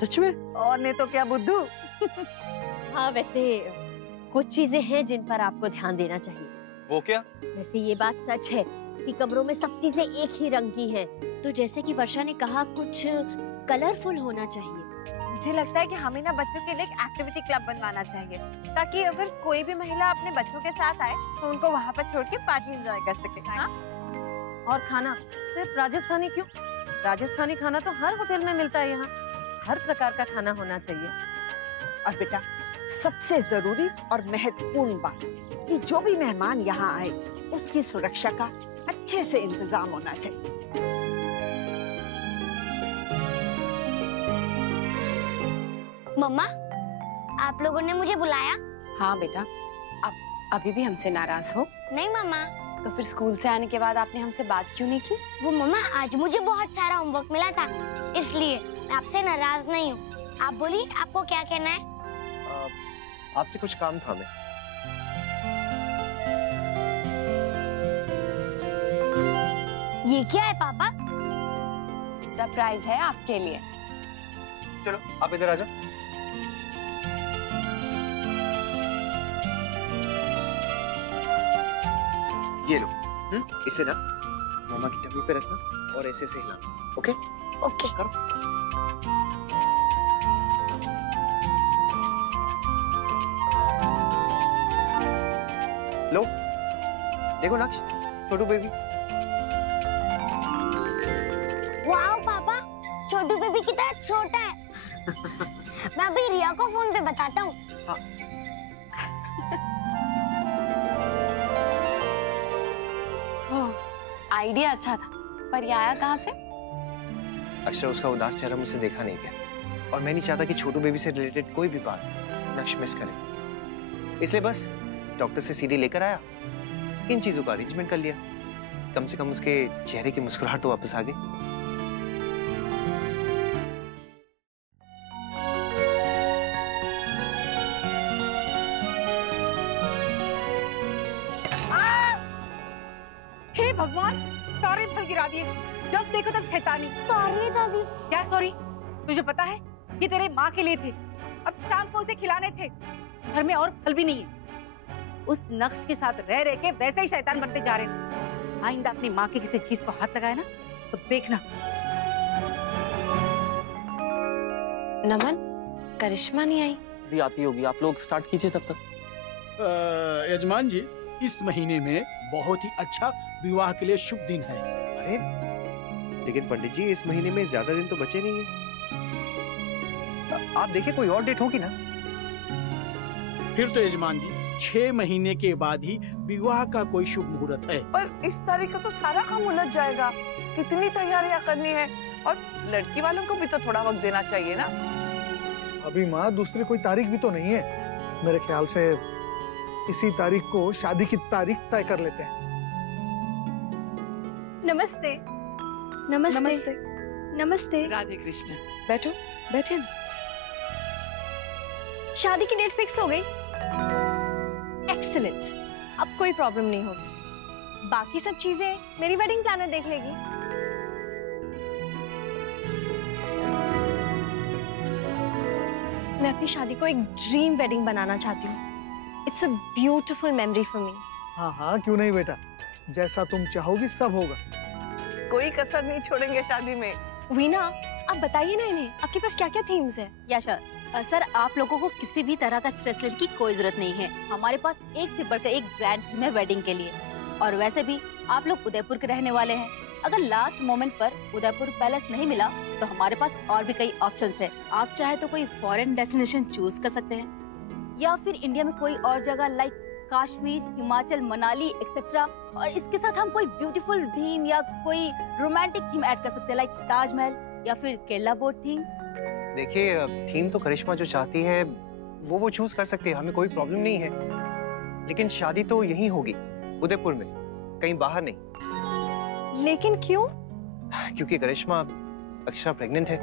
सच में? और नहीं तो क्या बुद्धू। हाँ, वैसे कुछ चीजें हैं जिन पर आपको ध्यान देना चाहिए। वो क्या? वैसे ये बात सच है कि कमरों में सब चीजें एक ही रंग की हैं। तो जैसे कि वर्षा ने कहा, कुछ कलरफुल होना चाहिए। मुझे लगता है कि हमें ना बच्चों के लिए एक एक्टिविटी क्लब बनवाना चाहिए, ताकि अगर कोई भी महिला अपने बच्चों के साथ आए तो उनको वहाँ पर छोड़ के पार्टी एंजॉय कर सके। हाँ? और खाना सिर्फ राजस्थानी क्यों? राजस्थानी खाना तो हर होटल में मिलता है। यहाँ हर प्रकार का खाना होना चाहिए। और बेटा, सबसे जरूरी और महत्वपूर्ण बात कि जो भी मेहमान यहाँ आए उसकी सुरक्षा का अच्छे से इंतजाम होना चाहिए। मम्मा, आप लोगों ने मुझे बुलाया? हाँ बेटा, अब अभी भी हमसे नाराज हो? नहीं मम्मा। तो फिर स्कूल से आने के बाद आपने हमसे बात क्यों नहीं की? वो मम्मा, आज मुझे बहुत सारा होमवर्क मिला था, इसलिए मैं आपसे नाराज नहीं हूँ। आप बोलिए, आपको क्या कहना है? आपसे कुछ काम था हमें। ये क्या है पापा? सरप्राइज है आपके लिए। चलो आप इधर आ जाओ। ये लो, इसे ना मामा की टम्मी पे रखना और ऐसे से हिलाना। ओके ओके करो। लो देखो नक्श, छोटू बेबी। वाओ पापा, छोटू बेबी कितना छोटा है। मैं अभी रिया को फोन पे बताता हूँ। आइडिया अच्छा था, पर ये आया कहाँ से? अक्षर उसका उदास चेहरा मुझसे देखा नहीं गया और मैं नहीं चाहता कि छोटू बेबी से रिलेटेड कोई भी बात नक्श मिस करे, इसलिए बस डॉक्टर से सीडी लेकर आया, इन चीजों का अरेंजमेंट कर लिया। कम से कम उसके चेहरे की मुस्कुराहट तो वापस आ गई। हे भगवान, सारे फल गिरा दिए। जब देखो तब शैतानी। सॉरी दादी। क्या सॉरी? तुझे पता है ये तेरे माँ के लिए थे, अब शाम को उसे खिलाने थे। घर में और फल भी नहीं है। उस नक्श के साथ रह रह के वैसे ही शैतान बनते जा रहे हैं। आइंदा अपनी माँ की किसी चीज को हाथ लगाया ना तो देखना। नमन, करिश्मा नहीं आई? भी आती होगी, आप लोग स्टार्ट कीजिए तब तक। यजमान जी, इस महीने में बहुत ही अच्छा विवाह के लिए शुभ दिन है। अरे लेकिन पंडित जी, इस महीने में ज्यादा दिन तो बचे नहीं है। आप देखिए कोई और डेट होगी ना। फिर तो यजमान जी 6 महीने के बाद ही विवाह का कोई शुभ मुहूर्त है। पर इस तारीख का तो सारा काम उलझ जाएगा। कितनी तैयारियां करनी है और लड़की वालों को भी तो थोड़ा वक्त देना चाहिए ना। अभी माँ दूसरी कोई तारीख भी तो नहीं है। मेरे ख्याल से इसी तारीख को शादी की तारीख तय कर लेते हैं। नमस्ते। नमस्ते। नमस्ते। नमस्ते। राधे कृष्ण। बैठो, बैठे ना। शादी की डेट फिक्स हो गई? एक्सीलेंट, अब कोई प्रॉब्लम नहीं होगी। बाकी सब चीजें मेरी वेडिंग प्लानर देख लेगी। मैं अपनी शादी को एक ड्रीम वेडिंग बनाना चाहती हूँ। It's a beautiful memory for me. हाँ हाँ, क्यों नहीं बेटा, जैसा तुम चाहोगी सब होगा। कोई कसर नहीं छोड़ेंगे शादी में। वीना, आप बताइए ना इन्हें, आपके पास क्या क्या थीम्स है? यशा, सर आप लोगों को किसी भी तरह का स्ट्रेस लेने की कोई जरूरत नहीं है। हमारे पास एक से बढ़कर एक ब्रांड थीम है वेडिंग के लिए। और वैसे भी आप लोग उदयपुर के रहने वाले हैं, अगर लास्ट मोमेंट पर उदयपुर पैलेस नहीं मिला तो हमारे पास और भी कई ऑप्शंस है। आप चाहे तो कोई फॉरेन डेस्टिनेशन चूज कर सकते हैं या फिर इंडिया में कोई और जगह लाइक काश्मीर, हिमाचल, मनाली एक्सेट्रा। और इसके साथ हम कोई ब्यूटीफुल थीम या कोई रोमांटिक थीम ऐड कर सकते हैं लाइक ताजमहल या फिर केरला बोट थीम। देखिए थीम तो करिश्मा जो चाहती है वो चूज कर सकती है, हमें कोई प्रॉब्लम नहीं है। लेकिन शादी तो यहीं होगी उदयपुर में, कहीं बाहर नहीं। लेकिन क्यों? क्योंकि करिश्मा अक्षरा प्रेग्नेंट है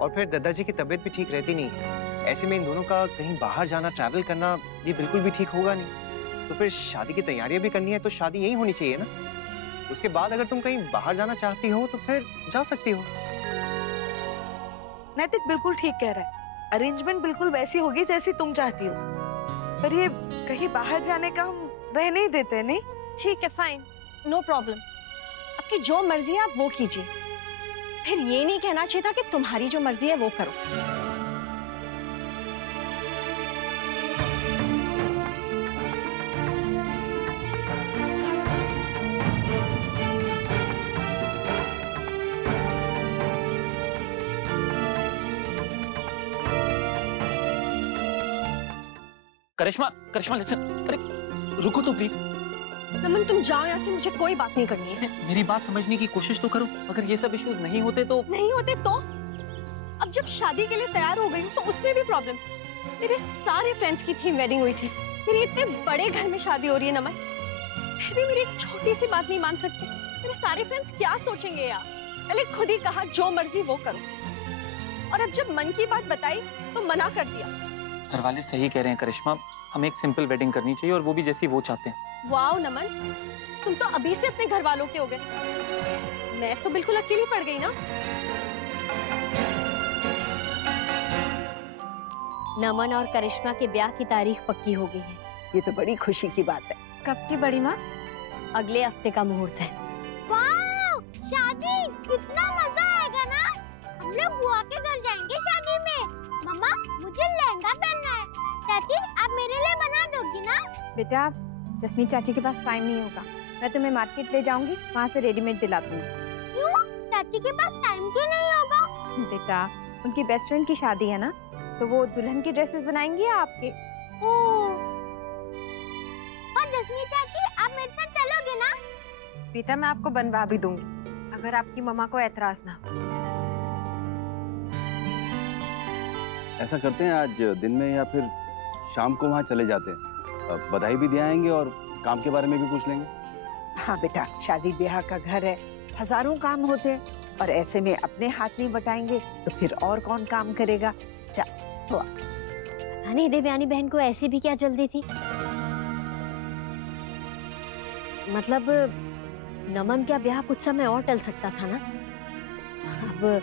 और फिर दादाजी की तबीयत भी ठीक रहती नहीं है। ऐसे में इन दोनों का कहीं बाहर जाना, ट्रैवल करना ये बिल्कुल भी ठीक होगा नहीं। तो फिर शादी की तैयारियां भी करनी है तो शादी यहीं होनी चाहिए ना। उसके बाद अगर तुम कहीं बाहर जाना चाहती हो तो फिर जा सकती हो। नैतिक बिल्कुल ठीक कह रहा है। अरेंजमेंट बिल्कुल वैसी होगी जैसी तुम चाहती हो, पर ये कहीं बाहर जाने का हम रह नहीं देते। नहीं, ठीक है, फाइन, नो प्रॉब्लम। आपकी जो मर्जी है आप वो कीजिए। फिर ये नहीं कहना चाहिए था कि तुम्हारी जो मर्जी है वो करो। करिश्मा, करिश्मा लिसन, अरे रुको तो प्लीज। नमन तुम जाओ यहाँ से, मुझे कोई बात नहीं करनी है। मेरी बात समझने की कोशिश तो करो। अगर ये सब इश्यूज नहीं होते तो अब जब शादी के लिए तैयार हो गई हूँ तो उसमें भी प्रॉब्लम। मेरे सारे फ्रेंड्स की थीम वेडिंग हुई थी। मेरे इतने बड़े घर में शादी हो रही है नमन, फिर भी मेरी एक छोटी सी बात नहीं मान सकती। मेरे सारे फ्रेंड्स क्या सोचेंगे यार? पहले खुद ही कहा जो मर्जी वो करो, और अब जब मन की बात बताई तो मना कर दिया। घर वाले सही कह रहे हैं करिश्मा, हमें एक सिंपल वेडिंग करनी चाहिए और वो भी जैसी वो चाहते हैं। वाओ नमन, तुम तो अभी से अपने घर वालों के हो गए। मैं तो बिल्कुल अकेली पड़ गई ना। नमन और करिश्मा के ब्याह की तारीख पक्की हो गई है। ये तो बड़ी खुशी की बात है। कब की बड़ी माँ? अगले हफ्ते का मुहूर्त है। वाओ, शादी! कितना मजा आएगा ना। हम लोग बुआ के घर जाएंगे शादी में। मम्मा, मुझे लहंगा पहनना है। चाची, आप मेरे लिए बना दोगी ना? बेटा, जस्मीन चाची के पास टाइम नहीं होगा। मैं तुम्हें मार्केट ले जाऊंगी, वहाँ से रेडीमेड दिला दूंगी। क्यों? चाची के पास टाइम क्यों नहीं होगा? बेटा, उनकी बेस्ट फ्रेंड की शादी है ना, तो वो दुल्हन की ड्रेसेस बनाएंगी या आपके? और जस्मीन चाची, आप मेरे साथ चलोगे ना? बेटा, मैं आपको बनवा भी दूंगी, अगर आपकी मम्मा को एतराज ना हो। ऐसा करते हैं, आज दिन में या फिर शाम को वहाँ चले जाते हैं। बधाई भी दे आएंगे और काम के बारे में भी पूछ लेंगे। हाँ बेटा, शादी ब्याह का घर है, हजारों काम होते हैं, और ऐसे में अपने हाथ नहीं बटाएंगे तो फिर और कौन काम करेगा। जा, तो पता नहीं देवयानी बहन को ऐसी भी क्या जल्दी थी। मतलब नमन का ब्याह कुछ समय और टल सकता था ना। अब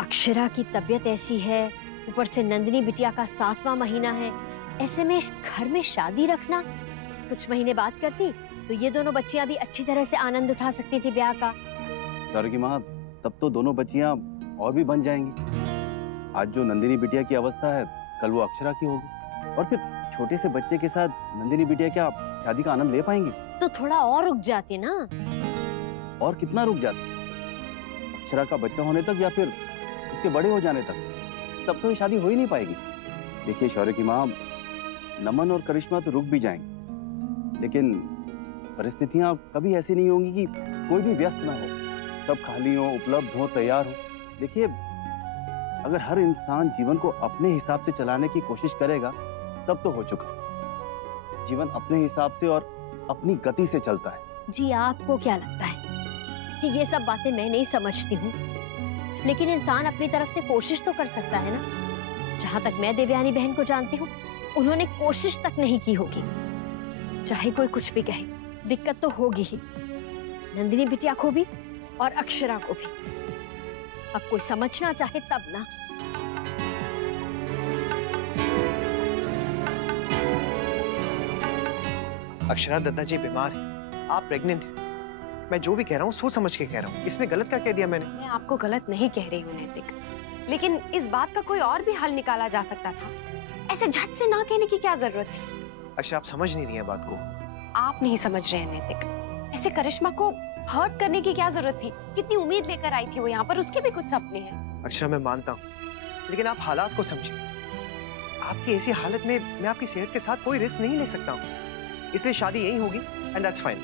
अक्षरा की तबीयत ऐसी है, ऊपर से नंदिनी बिटिया का 7वां महीना है, ऐसे में घर में शादी रखना। कुछ महीने बाद करती तो ये दोनों बच्चियां भी अच्छी तरह से आनंद उठा सकती थी ब्याह का। सर की माँ, तब तो दोनों बच्चियां और भी बन जाएंगी। आज जो नंदिनी बिटिया की अवस्था है, कल वो अक्षरा की होगी, और फिर छोटे से बच्चे के साथ नंदिनी बिटिया क्या शादी का आनंद ले पाएंगी? तो थोड़ा और रुक जाती ना। और कितना रुक जाती? अक्षरा का बच्चा होने तक या फिर उसके बड़े हो जाने तक? तब तो ये शादी हो ही नहीं पाएगी। देखिए शौर्य की माँ, नमन और करिश्मा तो रुक भी जाएंगे, लेकिन परिस्थितियां कभी ऐसी नहीं होंगी कि कोई भी व्यस्त ना हो, सब खाली हो, उपलब्ध हो, तैयार हो। देखिए, अगर हर इंसान जीवन को अपने हिसाब से चलाने की कोशिश करेगा तब तो हो चुका। जीवन अपने हिसाब से और अपनी गति से चलता है। जी, आपको क्या लगता है कि ये सब बातें मैं नहीं समझती हूँ? लेकिन इंसान अपनी तरफ से कोशिश तो कर सकता है ना। जहाँ तक मैं देवयानी बहन को जानती हूँ, उन्होंने कोशिश तक नहीं की होगी। चाहे कोई कुछ भी कहे, दिक्कत तो होगी ही, नंदिनी बिटिया को भी और अक्षरा को भी। अब कोई समझना चाहे तब ना। अक्षरा दत्ता जी बीमार है, आप प्रेग्नेंट हैं। मैं जो भी कह रहा हूँ सोच समझ के कह रहा हूँ। इसमें गलत क्या कह दिया मैंने? मैं आपको गलत नहीं कह रही हूँ नैतिक, लेकिन इस बात का कोई और भी हल निकाला जा सकता था। ऐसे झट से ना कहने की क्या जरूरत थी? अक्षरा, आप समझ नहीं रही हैं बात को। आप नहीं समझ रहे हैं नैतिक। ऐसे करिश्मा को हर्ट करने की क्या जरूरत थी? कितनी उम्मीद लेकर आई थी वो यहाँ पर, उसके भी कुछ सपने हैं। अक्षरा, मैं मानता हूँ, लेकिन आप हालात को समझें। आपकी ऐसी हालत में मैं आपकी सेहत के साथ कोई रिस्क नहीं ले सकता हूँ, इसलिए शादी यही होगी एंड दैट्स फाइन।